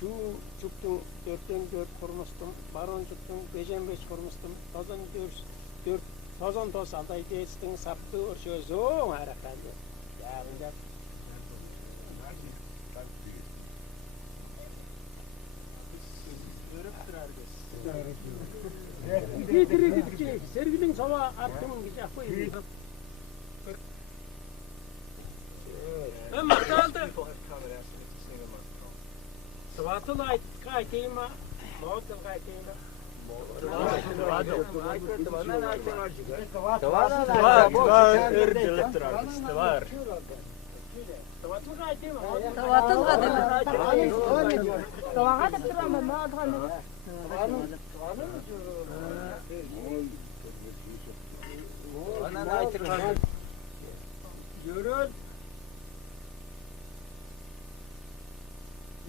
Şu çuktun 4'ten 4 kurmuştum. Baron çuktun 5'en 5 kurmuştum. Tozan 4 tozan toz alday değilsin saptı orşu zoğun harakandı. Ya bunda Gittik. Sergilin sava attım gidecek koyayım. Ben maktaldı. Sıvatıl kaytayma, mağutıl kaytayma.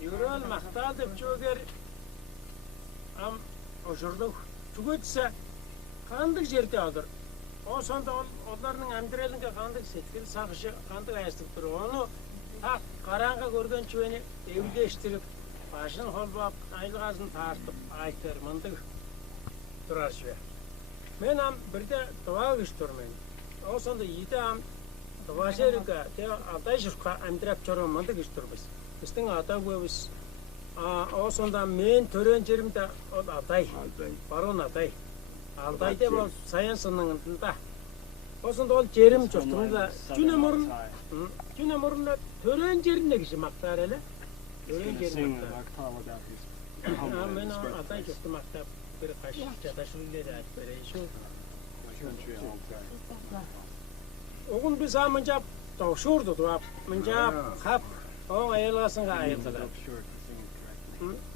Yürül maktadıp çoğer am oşurduk. Çuğutsa kandık jerde alır. O sonda onların emdirelinge kandık setkil sakışı kandık ayastık durur. Onu tak karanğa görgen çöğeni evdeştirip başın holbap aylığazını tartıp aytır mındık durar şöyle. Men am birde dua güçtürmen. O sonda yedi am dua şerika te altay şurka emdirep çorum mındık güçtürmüş. Біздің ата көбіз. О сонда мен төрен жерімді атай. Барон атай. Алтайда бол саян сыныңында. О сонда ол жерім жұртымда жүне мұрында төрен жерінде кіші мақтар әлі. Төрен жерін мақтар. Мен атай жұртты мақтап бір қашып жаташылылері айтып берейші. Оғын біз амынжап таушырды дуап. Мынжап қап. O ayılasın ayıldılar.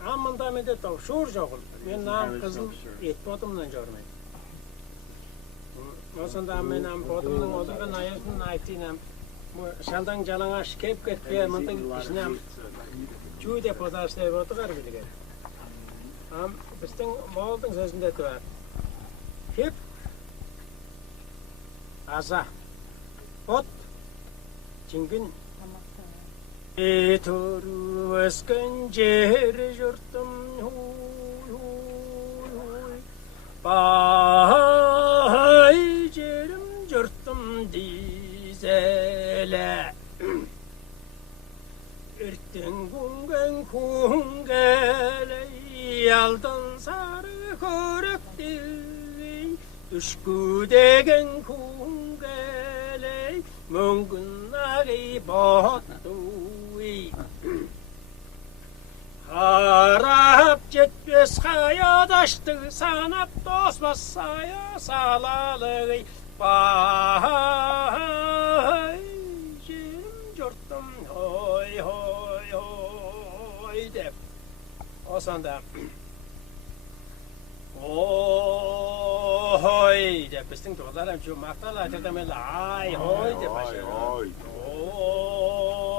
Amında mende tavşur joğul. Men nam kızıl et botumdan görmedim. O sonda men nam botumdan oturgan ayılsın aytınam. Bu şaldan jalanga şikep ketke mıntık işinam. Çuy de podaştay otugar bilger. Am bizden moğuldun sözünde var. Hep aza. Ot. Çingin Toru ösken cer jurtum Bay cerim jurtum dizele Erten kungele Yaldan sarı körükti Düşkü degen kungele Mungun aği boğdu Harap jetmez hayadaştı sanap dostmaz saya salalı Bay jerim jurtum hoy hoy hoy dep O sonda Hoy dep bizden doğrularım şu maktal aytırdım ay hoy dep başladı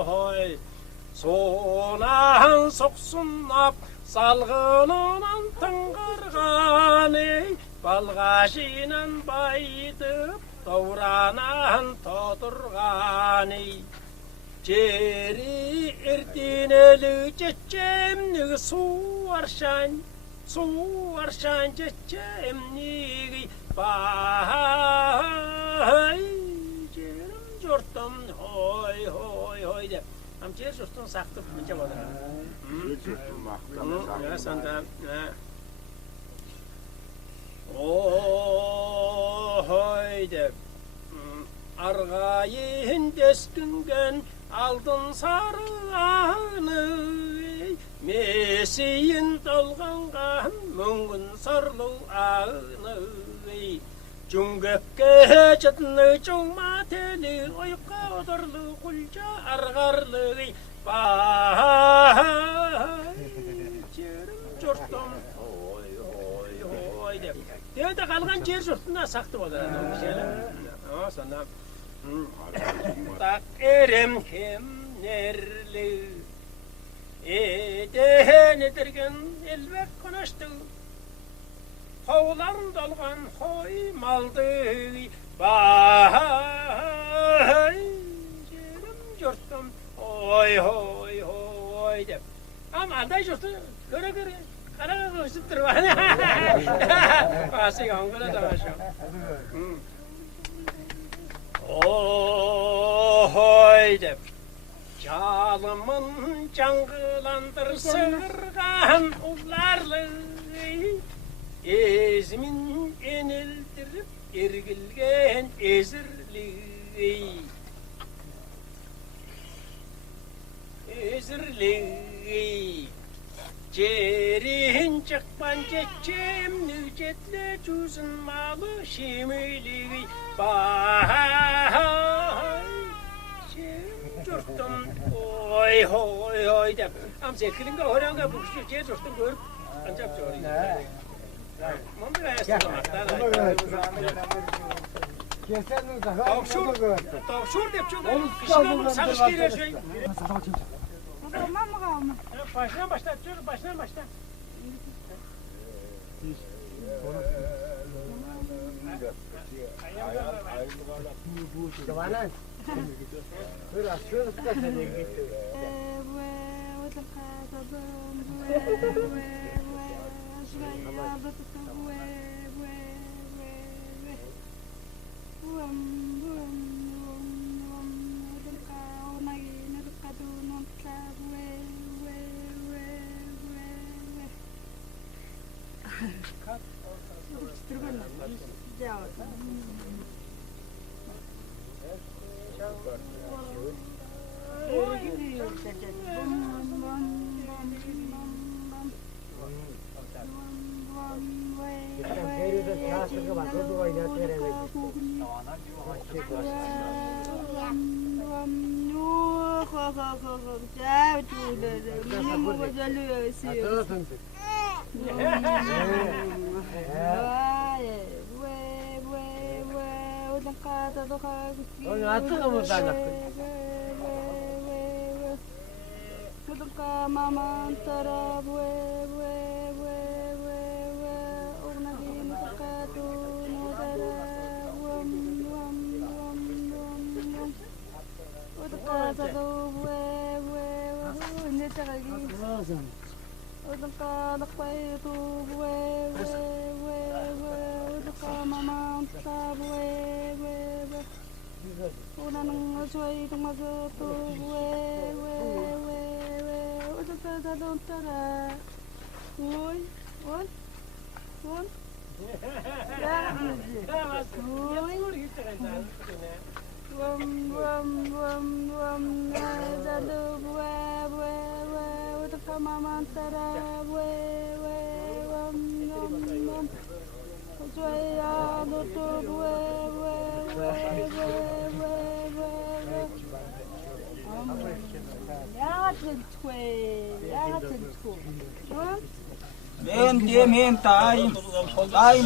Hoy Sonan soksunap salgınınan tıngırgani Balgaşinan baydıp doğranan todurgani Jeri ertineli çeçemni su arşan çeçemni Bay jerim jurtum hoy hoy hoy dep Am cer jurtun saktıp mınca bolar. Jurtun mahkamı saktıp. Ya sanda hoy dep Argayın deskingen aldın sarılanı Mesiyin dolgangan mungun sarlı ağını Cungökke çatını çoğma teli oyka odurlu kulca argarlı Bay jerim jurtum hoy hoy hoy dep Devde kalgan jer jurtunda saktı bolar o kişiler. O sonra tak erem kim nerli Eden edirgen elbek konuştu Hovlarım dolgan hoy maldı Bay jerim jurtum hoy hoy hoy hoy dep. Ama anday jurtu göre kara koşup durma. Asik angala tamaşa. Hoy dep. Çalımın cangılandır sığırgan ularlı. Ezmin enildirip ergilgen ezirli. Ezirli. Cerin çıkman geçem nücetle cüzün malı şimili. Bay. Jurtum oy hoy hoy dep. Am zekilinge horanga bukşu je jurtum görüp ancak çori. Mumda yastıkmaktan. Tavşur dep çok. Kışına sarış girer şey. Tamam mı kalma? Baştan çocuk baştan. Kemana? Biraz şöyle tutasana gitti. Men tayım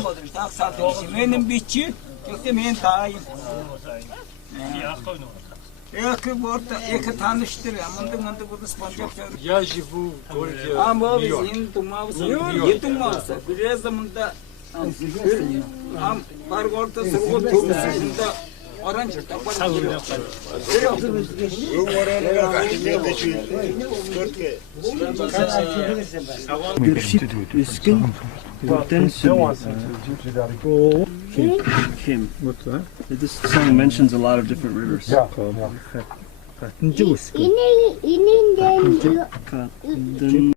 odur. Tak satmışım. Benim biçi, yoksa men tayım. Eki tanıştır. Amında burada spancak çağırır. Я живу в городе Ama biz Нью-Йорк. yeni dumavısın. Yedim varsa. Biraz zamanda pargorta sırgı tuğusunda oranjırda. Üskün Gordon Kim. This song mentions a lot of different rivers. Kaçıncı uskun? İnin geliyor. Kadın